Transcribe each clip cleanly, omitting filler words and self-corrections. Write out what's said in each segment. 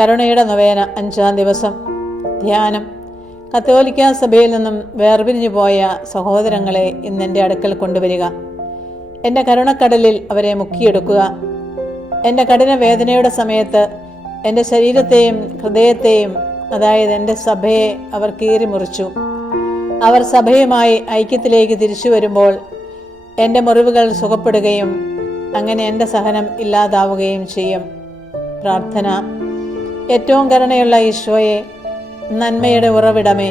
കരുണയുടെ നൊവേന 5-ാം ദിവസം. ധ്യാനം. കത്തോലിക്ക സഭയിൽ നിന്നും വേർപിരിഞ്ഞു പോയ സഹോദരങ്ങളെ ഇന്നെൻ്റെ അടുക്കൽ കൊണ്ടുവരിക. എൻ്റെ കരുണക്കടലിൽ അവരെ മുക്കിയെടുക്കുക. എൻ്റെ കഠിന വേദനയുടെ സമയത്ത് എൻ്റെ ശരീരത്തെയും ഹൃദയത്തെയും, അതായത് എൻ്റെ സഭയെ അവർ കീറിമുറിച്ചു. അവർ സഭയുമായി ഐക്യത്തിലേക്ക് തിരിച്ചു വരുമ്പോൾ എൻ്റെ മുറിവുകൾ സുഖപ്പെടുകയും അങ്ങനെ എൻ്റെ സഹനം ഇല്ലാതാവുകയും ചെയ്യും. പ്രാർത്ഥന. ഏറ്റവും കരുണയുള്ള ഈശോയെ, നന്മയുടെ ഉറവിടമേ,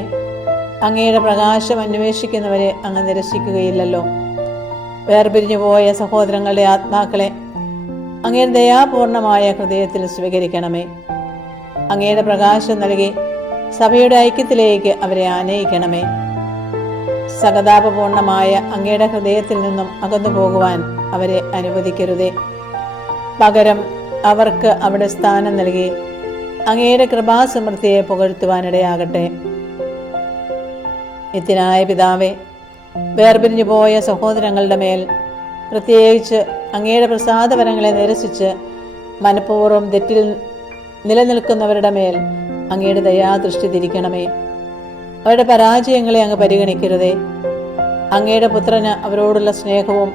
അങ്ങയുടെ പ്രകാശം അന്വേഷിക്കുന്നവരെ അങ്ങ് നിരസിക്കുകയില്ലല്ലോ. വേർപിരിഞ്ഞു പോയ സഹോദരങ്ങളുടെ ആത്മാക്കളെ അങ്ങയുടെ ദയാപൂർണമായ ഹൃദയത്തിൽ സ്വീകരിക്കണമേ. അങ്ങയുടെ പ്രകാശം നൽകി സഭയുടെ ഐക്യത്തിലേക്ക് അവരെ ആനയിക്കണമേ. സഹതാപപൂർണമായ അങ്ങയുടെ ഹൃദയത്തിൽ നിന്നും അകന്നു പോകുവാൻ അവരെ അനുവദിക്കരുതേ. പകരം അവർക്ക് അവിടെ സ്ഥാനം നൽകി അങ്ങയുടെ കൃപാസമൃദ്ധിയെ പുകഴ്ത്തുവാനിടയാകട്ടെ. നിത്യനായ പിതാവേ, വേർപിരിഞ്ഞു പോയ സഹോദരങ്ങളുടെ മേൽ, പ്രത്യേകിച്ച് അങ്ങയുടെ പ്രസാദവരങ്ങളെ നിരസിച്ച് മനഃപൂർവ്വം തെറ്റിൽ നിലനിൽക്കുന്നവരുടെ മേൽ അങ്ങയുടെ ദയാദൃഷ്ടി തിരിക്കണമേ. അവരുടെ പരാജയങ്ങളെ അങ്ങ് പരിഗണിക്കരുതേ. അങ്ങയുടെ പുത്രന് അവരോടുള്ള സ്നേഹവും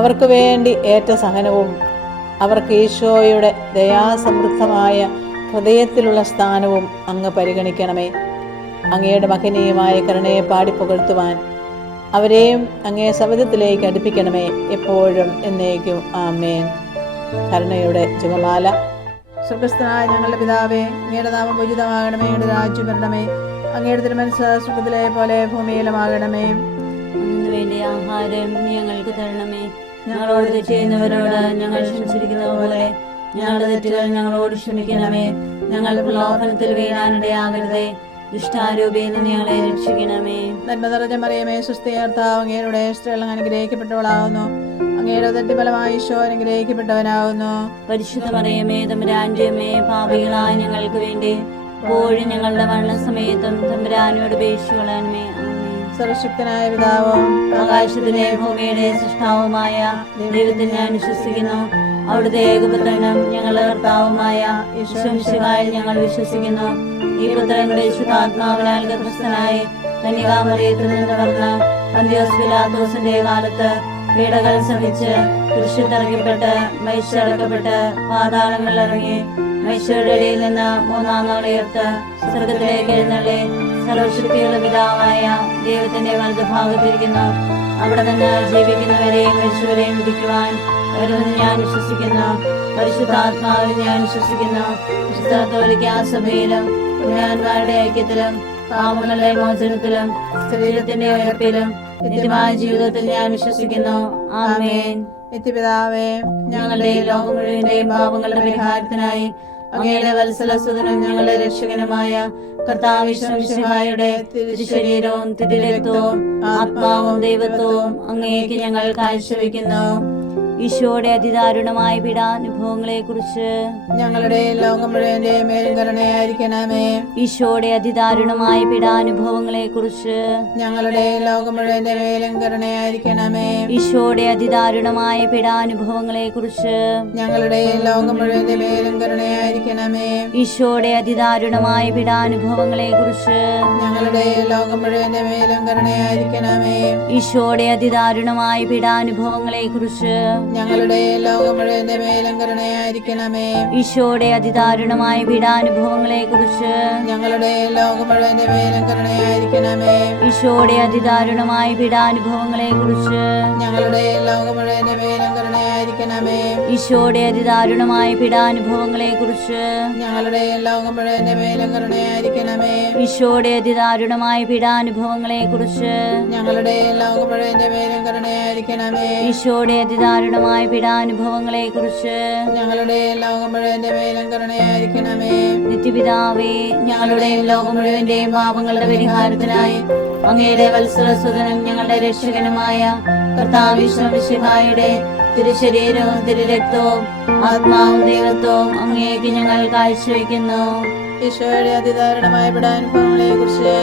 അവർക്ക് വേണ്ടി ഏറ്റ സഹനവും അവർക്ക് ഈശോയുടെ ദയാസമൃദ്ധമായ ഹൃദയത്തിലുള്ള സ്ഥാനവും അങ്ങ് പരിഗണിക്കണമേ. അങ്ങയുടെ മഹനീയമായ കരുണയെ പാടിപ്പുകഴ്ത്തുവാൻ അവരെയും അങ്ങേ സവിധത്തിലേക്ക് അടുപ്പിക്കണമേ, എപ്പോഴും എന്നേക്കും. ആമേൻ. കരുണയുടെ ജപമാല. സ്വർഗ്ഗസ്ഥനായ ഞങ്ങളുടെ പിതാവേ, അങ്ങയുടെ നാമം പൂജിതമാകണമേ. അങ്ങയുടെ രാജ്യം വരണമേ. അങ്ങയുടെ തിരുമനസ്സ് സ്വർഗ്ഗത്തിലെ പോലെ ഭൂമിയിലുമാകണമേ. അന്നു വേണ്ടി ആഹാരം ഞങ്ങൾക്ക് തരണമേ. ഞങ്ങളോട് തെറ്റ് ചെയ്യുന്നവരോട് ഞങ്ങൾ ക്ഷമിച്ചിരിക്കുന്നത് പോലെ ഞങ്ങളുടെ തെറ്റുകൾ ഞങ്ങളോട് ക്ഷമിക്കണമേ. ഞങ്ങൾ പ്രലോഭനത്തിൽ വീഴാനിടയാകരുതേ. ദുഷ്ടാരൂപിയിൽ നിന്ന് ഞങ്ങളെ രക്ഷിക്കണമേ. നന്മ നിറഞ്ഞ മറിയമേ, സ്വസ്തി, കർത്താവ് അങ്ങയുടെ സ്ത്രീകൾ അനുഗ്രഹിക്കപ്പെട്ടവളാകുന്നു. അങ്ങയുടെ ഉദരഫലമായ ഈശോ അനുഗ്രഹിക്കപ്പെട്ടവനാകുന്നു. പരിശുദ്ധ മറിയമേ, തമ്പുരാന്റെ അമ്മേ, പാപികളായ ഞങ്ങൾക്ക് വേണ്ടി ഇപ്പോഴും ഞങ്ങളുടെ മരണസമയത്തും തമ്പുരാനോട് അപേക്ഷിക്കണമേ. സർവശക്തനായ പിതാവും ആകാശത്തിലെ ഭൂമിയുടെ സൃഷ്ടാവുമായ ദൈവത്തിൽ ഞാൻ വിശ്വസിക്കുന്നു. അവിടുത്തെ ഏകപുത്രനും ഞങ്ങളുടെ കർത്താവുമായ യേശുമിശിഹായിൽ ഞങ്ങൾ വിശ്വസിക്കുന്നു. ഈ പുത്രൻ പരിശുദ്ധാത്മാവിനാൽ ഗർഭസ്ഥനായി കന്യകാമറിയത്തിൽ നിന്ന് പിറന്ന് പന്തിയോസ് പിലാത്തോസിന്റെ കാലത്ത് പീഡകൾ സഹിച്ച് കുരിശിൽ തറയ്ക്കപ്പെട്ട് മരിച്ചടക്കപ്പെട്ട് പാതാളങ്ങളിൽ ഇറങ്ങി മനുഷ്യരുടെ ഇടയിൽ നിന്ന് 3-ാം നാൾ ഉയർത്ത് സ്വർഗത്തിലേക്ക് എഴുന്നള്ളി സർവശക്തിയുള്ള പിതാവായ ദൈവത്തിന്റെ വലതുഭാഗത്തിരിക്കുന്നു. അവിടെ നിന്ന് ജീവിക്കുന്നവരെയും മരിച്ചവരെയും വിധിക്കുവാൻ വരുമെന്ന് ഞാൻ വിശ്വസിക്കുന്നു. പരിശുദ്ധാത്മാവിൽ ഞാൻ വിശ്വസിക്കുന്നു. വിശുദ്ധ കത്തോലിക്കാ സഭയിലും പുണ്യവാന്മാരുടെ ഐക്യത്തിലും പാപങ്ങളുടെ മോചനത്തിലും ശരീരത്തിന്റെ ഉയർപ്പിലും നിത്യമായ ജീവിതത്തിൽ ഞാൻ വിശ്വസിക്കുന്നു. ആമേൻ. നിത്യപിതാവേ, ഞങ്ങളുടെ ലോകം മുഴുവന്റെയും പാപങ്ങളുടെ പരിഹാരത്തിനായി അങ്ങയുടെ വത്സലസുതനും ഞങ്ങളുടെ രക്ഷകനുമായ കർത്താവ് മിശിഹായുടെ തിരുശരീരവും തിരുരക്തവും ആത്മാവും ദൈവത്വവും അങ്ങേക്ക് ഞങ്ങൾ കാഴ്ചവെക്കുന്നു. ഈശോയുടെ അതിദാരുണമായ പീഡാനുഭവങ്ങളെ കുറിച്ച് ഞങ്ങളുടെ ലോകം മുഴുവന്റെ മേലും കരുണയായിരിക്കണമേ. ഈശോയുടെ അതിദാരുണമായ പീഡാനുഭവങ്ങളെ കുറിച്ച് ഞങ്ങളുടെ ലോകം മുഴുവന്റെ മേലും കരുണയായിരിക്കണമേ. ഈശോയുടെ അതിദാരുണമായ പീഡാനുഭവങ്ങളെ കുറിച്ച് ഞങ്ങളുടെ ലോകം മുഴുവന്റെ മേലും കരുണയായിരിക്കണമേ. ഈശോയുടെ അതിദാരുണമായ പീഡാനുഭവങ്ങളെ കുറിച്ച് ഞങ്ങളുടെ ലോകം മുഴുവന്റെ മേലും കരുണയായിരിക്കണമേ. ഈശോയുടെ അതിദാരുണമായ പീഡാനുഭവങ്ങളെ കുറിച്ച് ഞങ്ങളുടെ ലോകം മുഴുവന്റെ മേലും കരുണയായിരിക്കണമേ. ഈശോയുടെ അതിദാരുണമായ പീഡാനുഭവങ്ങളെ കുറിച്ച് ഞങ്ങളുടെ ലോകം മുഴുവന്റെ മേലും കരുണയായിരിക്കണമേ. ഈശോയുടെ അതിദാരുണമായ പീഡാനുഭവങ്ങളെ കുറിച്ച് ഞങ്ങളുടെ ലോകം മുഴുവന്റെ മേലും കരുണയായിരിക്കണമേ. ഈശോയുടെ അതിദാരുണമായ പീഡാനുഭവങ്ങളെ കുറിച്ച് ഞങ്ങളുടെ ലോകം മുഴുവന്റെ മേലും കരുണയായിരിക്കണമേ. ഈശോയുടെ അതിദാരുണമായ പീഡാനുഭവങ്ങളെ കുറിച്ച് ഞങ്ങളുടെ ലോകം മുഴുവന്റെ മേലും കരുണയായിരിക്കണമേ. ഈശോയുടെ അതിദാരുണമായ പീഡാനുഭവങ്ങളെ കുറിച്ച് ഞങ്ങളുടെ ലോകം മുഴുവന്റെ മേലും കരുണയായിരിക്കണമേ. നിത്യപിതാവേ, ഞങ്ങളുടെയും ലോകം മുഴുവന്റെയും പാപങ്ങളുടെ പരിഹാരത്തിനായി അങ്ങയുടെ വത്സലസുതനും ഞങ്ങളുടെ രക്ഷകനുമായ കർത്താവ് മിശിഹായുടെ തിരുശരീരവും തിരുരക്തവും ആത്മാവും ദൈവത്വവും അങ്ങേക്ക് ഞങ്ങൾ കാഴ്ചവെക്കുന്നു. ഈശോയുടെ അതിദാരുണമായ പീഡാനുഭവങ്ങളെ കുറിച്ച്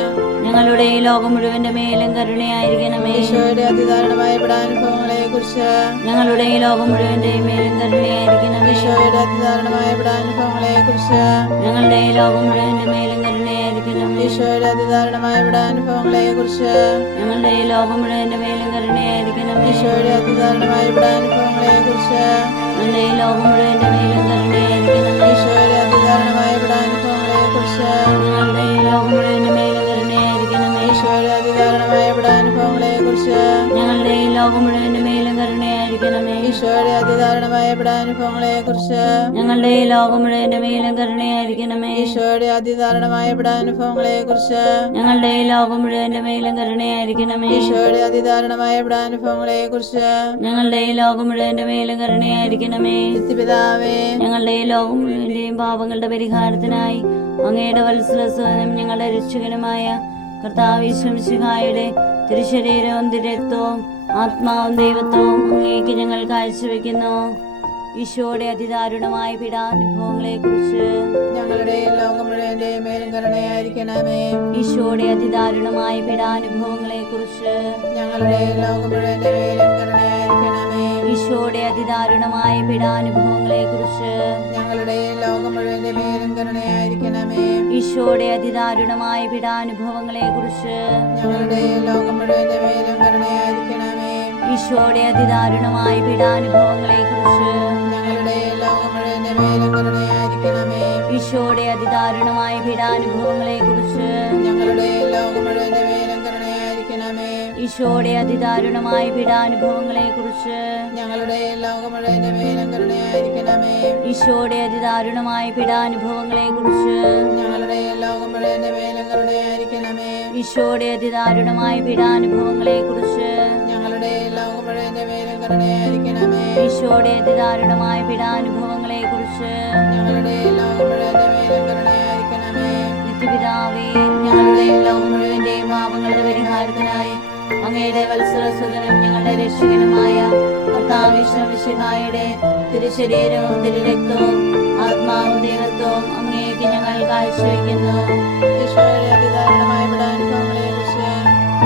ഞങ്ങളുടെ ഈ ലോകം മുഴുവന്റെ മേലും കരുണയായിരിക്കണമേ. ഈശോയുടെ അതിദാരുണമായ പീഡാനുഭവങ്ങളെ കുറിച്ച് ഞങ്ങളുടെ ഈ ലോകം മുഴുവന്റെ മേലും കരുണയായിരിക്കണമേ. ഈശോയുടെ അതിദാരുണമായ പീഡാനുഭവങ്ങളെ കുറിച്ച് ഞങ്ങളുടെ ഈ ലോകം മുഴുവന്റെ മേലും കരുണയായിരിക്കണമേ. ഈശോയുടെ അതിദാരുണമായ പീഡാനുഭവങ്ങളെ കുറിച്ച് ഞങ്ങളുടെ ഈ ലോകം മുഴുവന്റെ മേലും കരുണയായിരിക്കണമേ. ഈശോയുടെ അതിദാരുണമായ പീഡാനുഭവങ്ങളെ കുറിച്ച് ഞങ്ങളുടെ ഈ ലോകം മുഴുവന്റെ മേലും കരുണയായിരിക്കണമേ. ഈശോയുടെ അതിദാരുണമായ പീഡാനുഭവങ്ങളെ കുറിച്ച് ഞങ്ങളുടെ ഈ ലോകം മുഴുവന്റെ മേലും കരുണയായിരിക്കണമേ. ഈശോയുടെ അതിദാരുണമായ പീഡാനുഭവങ്ങളെ കുറിച്ച് ഞങ്ങളുടെ ഈ ലോകം മുഴുവന്റെ മേലും കരുണയായിരിക്കണമേ. ഈശോയുടെ അതിദാരുണമായ പീഡാനുഭവങ്ങളെ കുറിച്ച് ഞങ്ങളുടെ ഈ ലോകം മുഴുവന്റെ മേലും കരുണയായിരിക്കണമേ. ഈശോയുടെ അതിദാരുണമായ പീഡാനുഭവങ്ങളെ കുറിച്ച് ഞങ്ങളുടെ ഈ ലോകം മുഴുവന്റെ മേലും കരുണയായിരിക്കണമേ. ഈശോയുടെ അതിദാരുണമായ പീഡാനുഭവങ്ങളെ കുറിച്ച് ഞങ്ങളുടെ ഈ ലോകം മുഴുവന്റെ മേലും കരുണയായിരിക്കണമേ. നിത്യപിതാവേ ഞങ്ങളുടെ ഈ ലോകം മുഴുവന്റെയും പാപങ്ങളുടെ പരിഹാരത്തിനായി അങ്ങയുടെ വത്സലസ്വനം ഞങ്ങളുടെ രക്ഷകനുമായ കർത്താവ് യേശു മിശിഹായുടെ തിരുശരീരവും തിരുരക്തവും ആത്മാവും ദൈവത്വവും അങ്ങേക്ക് ഞങ്ങൾ കാഴ്ചവെക്കുന്നു. ഈശോയുടെ അതിദാരുണമായ പീഡാനുഭവങ്ങളെ കുറിച്ച് ഞങ്ങളുടെ ലോകം മുഴുവന്റെ മേലും കരുണയായിരിക്കണമേ. ഈശോയുടെ അതിദാരുണമായ പീഡാനുഭവങ്ങളെ കുറിച്ച് ഞങ്ങളുടെ ലോകം മുഴുവന്റെ മേലും കരുണയായിരിക്കണമേ. ഈശോയുടെ അതിദാരുണമായ പീഡാനുഭവങ്ങളെ കുറിച്ച് ഞങ്ങളുടെ ലോകം മുഴുവന്റെ മേലും കരുണയായിരിക്കണമേ. ഈശോയുടെ അതിദാരുണമായ പീഡാനുഭവങ്ങളെ കുറിച്ച് ഞങ്ങളുടെ ലോകം മുഴുവന്റെ മേലും കരുണയായിരിക്കണമേ. ഈശോയുടെ അതിദാരുണമായ പീഡാനുഭവങ്ങളെ കുറിച്ച് ഞങ്ങളുടെ ലോകം മുഴുവന്റെ മേലും കരുണയായിരിക്കണമേ. ഈശോയുടെ അതിദാരുണമായ പീഡാനുഭവങ്ങളെ കുറിച്ച് ഞങ്ങളുടെ ലോകം മുഴുവന്റെ മേലും കരുണയായിരിക്കണമേ. ഈശോയുടെ അതിദാരുണമായ പീഡാനുഭവങ്ങളെ കുറിച്ച് ഞങ്ങളുടെ ലോകം മുഴുവന്റെ മേലും കരുണയായിരിക്കണമേ. ഈശോയുടെ അതിദാരുണമായ പീഡാനുഭവങ്ങളെ കുറിച്ച് ഞങ്ങളുടെ ലോകം മുഴുവന്റെ മേലും കരുണയായിരിക്കണമേ. ഈശോയുടെ അതിദാരുണമായ പീഡാനുഭവങ്ങളെ കുറിച്ച് ഞങ്ങളുടെ ലോകം മുഴുവന്റെ മേലും കരുണയായിരിക്കണമേ. ഈശോയുടെ അതിദാരുണമായ പീഡാനുഭവങ്ങളെ കുറിച്ച് ഞങ്ങളുടെ ലോകം മുഴുവന്റെ മേലും കരുണയായിരിക്കണമേ. നിത്യപിതാവേ, ഞങ്ങളുടെ ലോകം മുഴുവന്റെയും പാപങ്ങളുടെ പരിഹാരത്തിനായി അങ്ങയുടെ വത്സലസുതനും ഞങ്ങളുടെ രക്ഷകനുമായ കർത്താവ് യേശു മിശിഹായുടെ തിരുശരീരവും തിരുരക്തവും ആത്മാവും ദൈവത്വവും അങ്ങേക്ക് ഞങ്ങൾ കാഴ്ചവെക്കുന്നു. ഈശോയുടെ അതിദാരുണമായ പീഡാനുഭവങ്ങളെ കുറിച്ച്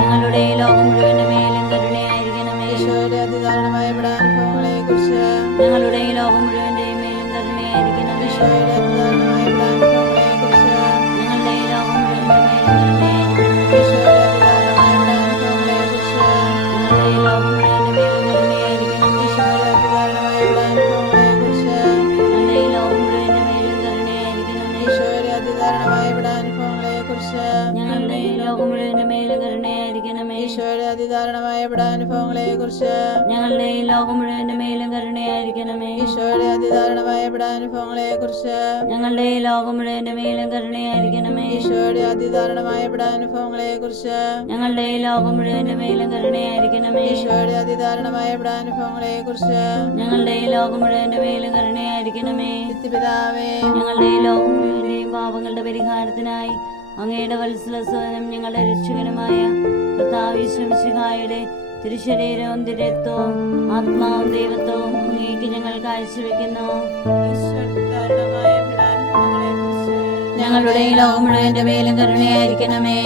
ഞങ്ങളുടെ ലോകം മുഴുവന്റെ മേലും കരുണയായിരിക്കണമേ. ഈശോയുടെ അതിദാരുണമായ പീഡാനുഭവങ്ങളെ കുറിച്ച് ഞങ്ങളുടെ ലോകം മുഴുവന്റെയും മേലും കരുണയായിരിക്കണമേ. ഈശോയുടെ അതിദാരുണമായ പീഡാനുഭവങ്ങളെ കുറിച്ച് ഞങ്ങളുടെ ലോകം മുഴുവന്റെ മേലും കരുണയായിരിക്കണമേ. ഈശോയുടെ അതിദാരുണമായ പീഡാനുഭവങ്ങളെ കുറിച്ച് ഞങ്ങളുടെ ലോകം മുഴുവന്റെ മേലും കരുണയായിരിക്കണമേ. ഈശോയുടെ അതിദാരുണമായ പീഡാനുഭവങ്ങളെ കുറിച്ച് ഞങ്ങളുടെ ലോകം മുഴുവന്റെ മേലും കരുണയായിരിക്കണമേ. ഈശോയുടെ അതിദാരുണമായ പീഡാനുഭവങ്ങളെ കുറിച്ച് ഞങ്ങളുടെ ലോകം മുഴുവന്റെ മേലും കരുണയായിരിക്കണമേ. ഈശോയുടെ അതിദാരുണമായ പീഡാനുഭവങ്ങളെ കുറിച്ച് ഞങ്ങളുടെ ലോകം മുഴുവന്റെ മേലും കരുണയായിരിക്കണമേ. ഈശോയുടെ അതിദാരുണമായ പീഡാനുഭവങ്ങളെ കുറിച്ച് ഞങ്ങളുടെ ലോകം മുഴുവന്റെ മേലും കരുണയായിരിക്കണമേ. ഈശോയുടെ അതിദാരുണമായ പീഡാനുഭവങ്ങളെ കുറിച്ച് ഞങ്ങളുടെ ലോകം മുഴുവന്റെ മേലും കരുണയായിരിക്കണമേ. ഈശോയുടെ അതിദാരുണമായ പീഡാനുഭവങ്ങളെ കുറിച്ച് ഞങ്ങളുടെ ലോകം മുഴുവന്റെ മേലും കരുണയായിരിക്കണമേ. നിത്യപിതാവേ ഞങ്ങളുടെ ലോകം മുഴുവന്റെയും പാപങ്ങളുടെ പരിഹാരത്തിനായി അങ്ങയുടെ വത്സലസ്വനം ഞങ്ങളുടെ രക്ഷകനുമായ കർത്താവ് യേശു മിശിഹായുടെ തിരുശരീരവും തിരുരക്തവും ആത്മാവും ദൈവത്വവും അങ്ങേക്ക് ഞങ്ങൾ കാഴ്ചവെക്കുന്നു. ഞങ്ങളുടെ ലോകം മുഴുവന്റെ മേലും കരുണയായിരിക്കണമേ.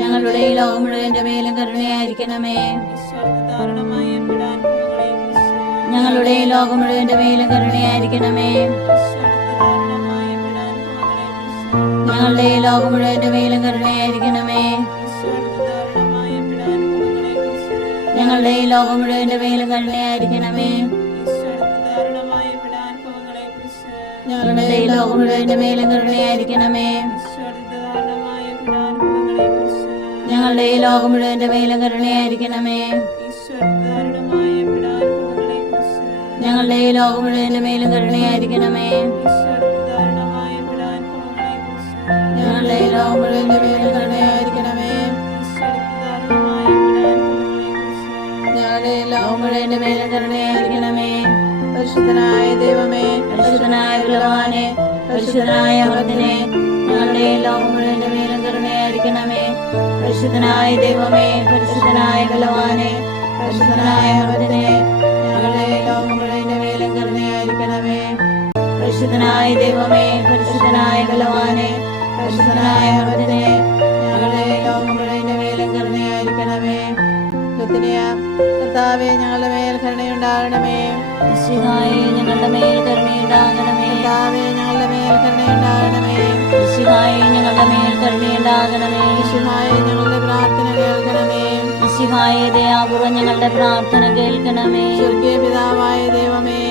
ഞങ്ങളുടെ ലോകം മുഴുവന്റെ മേലും കരുണയായിരിക്കണമേ. ഞങ്ങളുടെ ലോകം മുഴുവന്റെ മേലും കരുണയായിരിക്കണമേ. ഞങ്ങളുടെ ലോകം മുഴുവന്റെ മേലും കരുണയായിരിക്കണമേ. ഞങ്ങളുടെ ലോകം മുഴുവന്റെ മേലും കരുണയായിരിക്കണമേ. ഞങ്ങളുടെ ലോകം മുഴുവന്റെ മേലും കരുണയായിരിക്കണമേ. ഞങ്ങളുടെ ലോകം മുഴുവന്റെ മേലും കരുണയായിരിക്കണമേ. ഞങ്ങളുടെ ലോകം മുഴുവന്റെ മേലും കരുണയായിരിക്കണമേ. ഞങ്ങളുടെ ലോകം മുഴുവന്റെ മേലും കരുണയായിരിക്കണമേ. ഞങ്ങളുടെ ലോകം മുഴുവന്റെ മേലും കരുണയായിരിക്കണമേ. പരിശുദ്ധനായ ദൈവമേ, പരിശുദ്ധനായ ബലവാനെ, പരിശുദ്ധനായ അമർത്തിനെ, ഞങ്ങളുടെ ലോകം മുഴുവന്റെ മേലും കരുണയായിരിക്കണമേ. പരിശുദ്ധനായ ദൈവമേ, പരിശുദ്ധനായ ബലവാനെ, പരിശുദ്ധനായ അമർത്തിനെ ഞങ്ങളുടെ ലോകം മുഴുവന്റെ മേലും കരുണയായിരിക്കണമേ. പരിശുദ്ധനായ ദൈവമേ, പരിശുദ്ധനായ ബലവാനെ, പരിശുദ്ധനായ അമർത്തിനെ ഞങ്ങളുടെ ലോകം മുഴുവന്റെ മേലും കരുണയായിരിക്കണമേ. കർത്താവേ, ഞങ്ങളുടെ മേൽ കരുണയുണ്ടാകണമേ. മിശിഹായേ, ഞങ്ങളുടെ മേൽ കരുണയുണ്ടാകണമേ. കർത്താവേ, ഞങ്ങളുടെ മേൽ കരുണയുണ്ടാകണമേ. മിശിഹായേ, ഞങ്ങളുടെ മേൽ കരുണയുണ്ടാകണമേ. മിശിഹായേ, ഞങ്ങളുടെ പ്രാർത്ഥന കേൾക്കണമേ. മിശിഹായേ, ദയാപൂർവ്വം ഞങ്ങളുടെ പ്രാർത്ഥന കേൾക്കണമേ. സ്വർഗീയ പിതാവായ ദൈവമേ,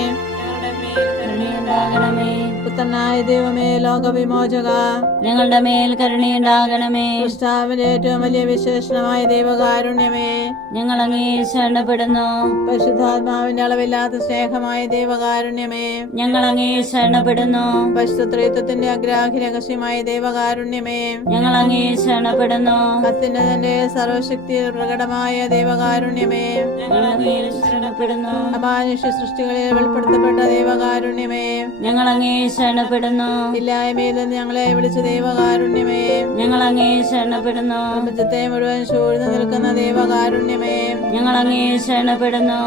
കരുണയുണ്ടാകണമേ. പുത്രനായ ദൈവമേ, ലോകവിമോചക, ഞങ്ങളുടെ മേൽ കരുണയുണ്ടാകണമേ. ക്രിസ്താവിന്റെ ഏറ്റവും വലിയ വിശേഷണമായ ദൈവകാരുണ്യമേ, ഞങ്ങൾ അങ്ങേ ശരണപ്പെടുന്നു. പരിശുദ്ധാത്മാവിന്റെ അളവില്ലാത്ത സ്നേഹമായ ദൈവകാരുണ്യമേ, ഞങ്ങൾ അങ്ങേ ശരണപ്പെടുന്നു. പരിശുദ്ധ ത്രിത്വത്തിന്റെ അഗ്രാഹി രഹസ്യമായ ദൈവകാരുണ്യമേ, ഞങ്ങൾ അങ്ങേ ശരണപ്പെടുന്നു. അത്യുന്നതന്റെ സർവശക്തി പ്രകടമായ ദൈവകാരുണ്യമേ, ഞങ്ങളുടെ മേൽ ശരണപ്പെടുന്നു. അമാനുഷ്യ സൃഷ്ടികളിൽ വെളിപ്പെടുത്തപ്പെട്ട ദൈവകാരുണ്യമേ, ഞങ്ങൾ അങ്ങേ ശരണപ്പെടുന്നു. ഇല്ലായ്മയിൽ നിന്ന് ഞങ്ങളെ വിളിച്ച ദൈവകാരുണ്യമേ, ഞങ്ങൾ അങ്ങേ ശരണപ്പെടുന്നു. പ്രപഞ്ചത്തെ മുഴുവൻ ചൂഴ്ന്നു നിൽക്കുന്ന ദൈവകാരുണ്യമേ, ഞങ്ങൾ അങ്ങേ ശരണപ്പെടുന്നു.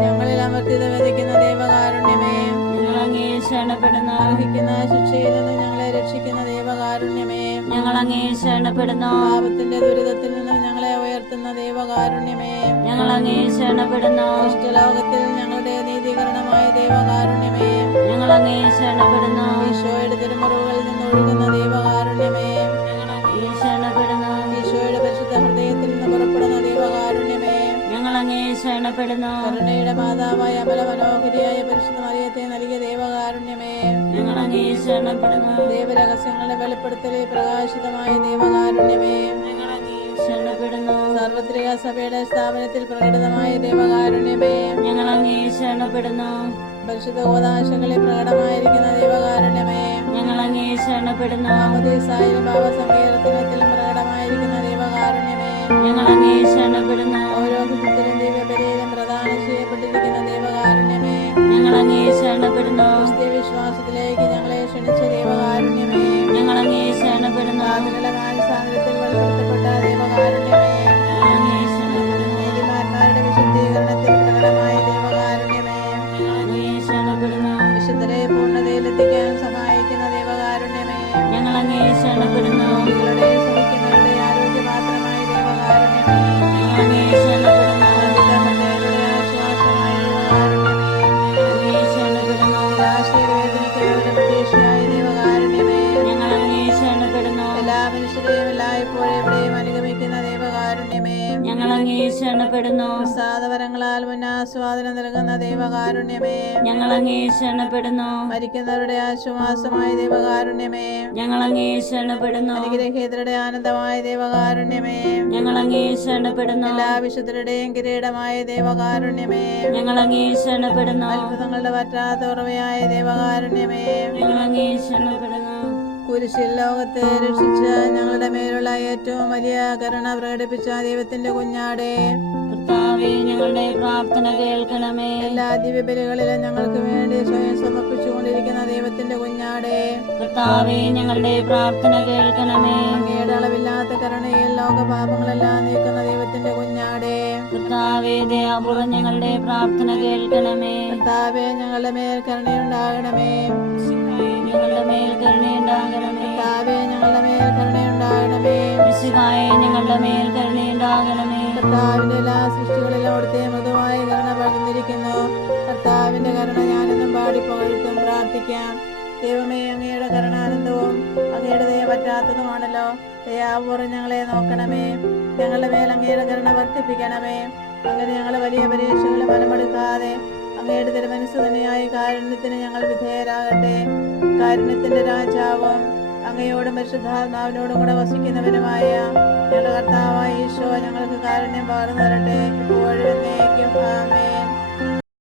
ഞങ്ങളിൽ അമർത്തിത വിതയ്ക്കുന്ന ദൈവകാരുണ്യമേ, ഞങ്ങൾ അങ്ങേ ശരണപ്പെടുന്നു. അർഹിക്കുന്ന ശിക്ഷയിൽ നിന്ന് ഞങ്ങളെ രക്ഷിക്കുന്ന ദൈവകാരുണ്യമേ, ഞങ്ങൾ അങ്ങേ ശരണപ്പെടുന്നു. പാപത്തിന്റെ ദുരിതത്തിൽ നിന്ന് ഞങ്ങളെ ഉയർത്തുന്ന ദൈവകാരുണ്യമേ, ഞങ്ങൾ അങ്ങേ ശരണപ്പെടുന്നു. ഇഷ്ടലോകത്തിൽ ഞങ്ങളുടെ നീതീകരണമായ ദൈവകാരുണ്യമേ, ഞങ്ങൾ അങ്ങേ ശരണപ്പെടുന്നു. ഈശോയുടെ തിരുമുറിവുകളിൽ നിന്ന് ഒഴുകുന്ന ദൈവകാരുണ്യമേ, ഞങ്ങൾ അങ്ങേ ശരണപ്പെടുന്നു. ഈശോയുടെ പരിശുദ്ധ ഹൃദയത്തിൽ നിന്ന് പുറപ്പെടുന്ന ദൈവകാരുണ്യമേ, ഞങ്ങൾ അങ്ങേ ശരണപ്പെടുന്നു. കരുണയുടെ മാതാവായ അമല മനോഹരിയായ പരിശുദ്ധ മറിയത്തെ നൽകിയ ദൈവകാരുണ്യമേ, ഞങ്ങൾ അങ്ങേ ശരണപ്പെടുന്നു. ദൈവരഹസ്യങ്ങളുടെ വെളിപ്പെടുത്തലിൽ പ്രകാശിതമായ ദൈവകാരുണ്യമേ, ഞങ്ങൾ അങ്ങേ ശരണപ്പെടുന്നു. സാർവത്രിക സഭയുടെ സ്ഥാപനത്തിൽ പ്രകടിതമായ ദൈവകാരുണ്യമേ, ഞങ്ങൾ അങ്ങേ ശരണപ്പെടുന്നു. പരിശുദ്ധ ഉപദേശങ്ങളിൽ പ്രകടമായിരിക്കുന്ന ദൈവകാരുണ്യമേ, ഞങ്ങൾ അങ്ങേ ശരണപ്പെടുന്നു. മാമോദീസായിലും പാപസങ്കീർത്തനത്തിലും പ്രകടമായിരിക്കുന്ന ദൈവകാരുണ്യമേ, ഞങ്ങൾ അങ്ങേ ശരണപ്പെടുന്നു. ഓരോ ഹിതത്തിലും ദിവ്യബലിയിലും പ്രദാനം ചെയ്യപ്പെട്ടിരിക്കുന്ന ദൈവകാരുണ്യമേ, ഞങ്ങൾ അങ്ങേ ശരണപ്പെടുന്നു. ക്രിസ്തീയ വിശ്വാസത്തിലേക്ക് ഞങ്ങളെ ക്ഷണിച്ച ദൈവകാരുണ്യമേ, ഞങ്ങൾ അങ്ങേ ശരണപ്പെടുന്നു. പാപികളുടെ മാനസാന്തരത്തിൽ വെളിപ്പെടുത്തപ്പെട്ട ദൈവകാരുണ്യമേ, ഞങ്ങൾ അങ്ങേ ശരണപ്പെടുന്നു. നീതിമാന്മാരുടെ വിശുദ്ധീകരണത്തിൽ പ്രകടമായ ദൈവകാരുണ്യമേ, ഞങ്ങൾ അങ്ങേ ശരണപ്പെടുന്നു. വിശുദ്ധരെ പൂർണ്ണതയിലെത്തിക്കാൻ സഹായിക്കുന്ന ദൈവകാരുണ്യമേ, ഞങ്ങൾ അങ്ങേ ശരണപ്പെടുന്നു. രോഗികളുടെ സഹിക്കുന്നവരുടെ ആരോഗ്യപാത്രമായ ദൈവകാരുണ്യമേ, ഞങ്ങൾ അങ്ങേ ശരണപ്പെടുന്നു. പണ്ഡിതമണ്ഡലരുടെ ആശ്വാസമായ ദൈവകാരുണ്യമേ, ഞങ്ങൾ അങ്ങേ ശരണപ്പെടുന്നു. നിരാശയിൽ വേദനിക്കുന്നവരുടെ പ്രതീക്ഷയായ ദൈവകാരുണ്യമേ, ഞങ്ങൾ അങ്ങേ ശരണപ്പെടുന്നു. എല്ലാ മനുഷ്യരെയും എല്ലായ്പ്പോഴും എവിടെയും അനുഗമിക്കുന്ന ദൈവകാരുണ്യമേ, ഞങ്ങൾ അങ്ങേ ശരണപ്പെടുന്നു. പ്രസാദവരങ്ങളാൽ മുന്നാസ്വാദനം നൽകുന്ന ദൈവകാരുണ്യമേ, ഞങ്ങൾ അങ്ങേ ശരണപ്പെടുന്നു. മരിക്കുന്നവരുടെ ആശ്വാസമായ ദൈവകാരുണ്യമേ, ഞങ്ങൾ അങ്ങേ ശരണപ്പെടുന്നു. അനുഗ്രഹീതരുടെ ആനന്ദമായ ദൈവകാരുണ്യമേ, ഞങ്ങൾ അങ്ങേ ശരണപ്പെടുന്നു. എല്ലാ വിശുദ്ധരുടെയും കിരീടമായ ദൈവകാരുണ്യമേ, ഞങ്ങൾ അങ്ങേ ശരണപ്പെടുന്നു. അത്ഭുതങ്ങളുടെ പറ്റാത്ത ഉറവയായ ദൈവകാരുണ്യമേ, ഞങ്ങൾ അങ്ങേ ശരണപ്പെടുന്നു. കുരിശിൽ ലോകത്തെ രക്ഷിച്ച ഞങ്ങളുടെ മേലുള്ള ഏറ്റവും വലിയ കരുണ പ്രകടിപ്പിച്ച ദൈവത്തിന്റെ കുഞ്ഞാടേ, കർത്താവേ, ഞങ്ങളുടെ പ്രാർത്ഥന കേൾക്കണമേ. എല്ലാ ദിവ്യബലികളിലും ഞങ്ങൾക്ക് വേണ്ടി സ്വയം സമർപ്പിച്ചുകൊണ്ടിരിക്കുന്ന ദൈവത്തിന്റെ കുഞ്ഞാടേ, കർത്താവേ, ഞങ്ങളുടെ പ്രാർത്ഥന കേൾക്കണമേ. അങ്ങയുടെ അളവില്ലാത്ത കരുണയിൽ ലോകപാപങ്ങളെല്ലാം നീക്കുന്ന ദൈവത്തിന്റെ കുഞ്ഞാടേ, കർത്താവേ, ദയാപൂർവ്വം ഞങ്ങളുടെ പ്രാർത്ഥന കേൾക്കണമേ. കർത്താവേ, ഞങ്ങളുടെ മേൽ കരുണയുണ്ടാകണമേ. ഞങ്ങളുടെ മേൽ കരുണയുണ്ടാകണമേ. കർത്താവേ, ഞങ്ങളുടെ മേൽ കരുണയുണ്ടാകണമേ. മിശിഹായേ, ഞങ്ങളുടെ മേൽ കരുണയുണ്ടാകണമേ. കർത്താവിന്റെ എല്ലാ സൃഷ്ടികളിലും അവിടുത്തെ മൃദുവായ കരുണ പകർന്നിരിക്കുന്നു. കർത്താവിന്റെ കരുണ ഞാനെന്നും പാടി പുകഴ്ത്തും. പ്രാർത്ഥിക്കാം. ദൈവമേ, അങ്ങയുടെ കരുണാനന്ദവും അങ്ങയുടെ ദയ പറ്റാത്തതുമാണല്ലോ. ദയാപൂർവ്വം ഞങ്ങളെ നോക്കണമേ. ഞങ്ങളുടെ മേൽ അങ്ങയുടെ കരുണ വർദ്ധിപ്പിക്കണമേ. അങ്ങനെ ഞങ്ങളെ വലിയ പരീക്ഷകളെ മനമെടുക്കാതെ അങ്ങയുടെ തിരുമനസ്സ് തന്നെയായ കാരുണ്യത്തിന് ഞങ്ങൾ വിധേയരാകട്ടെ. കാരുണ്യത്തിന്റെ രാജാവും അങ്ങയോടും പരിശുദ്ധാത്മാവിനോടും കൂടെ വസിക്കുന്നവനുമായ ഞങ്ങളുടെ കർത്താവായ ഈശോ ഞങ്ങൾക്ക് കാരുണ്യം പകർന്നു തരട്ടെ, ഇപ്പോഴും എന്നേക്കും. ആമേൻ.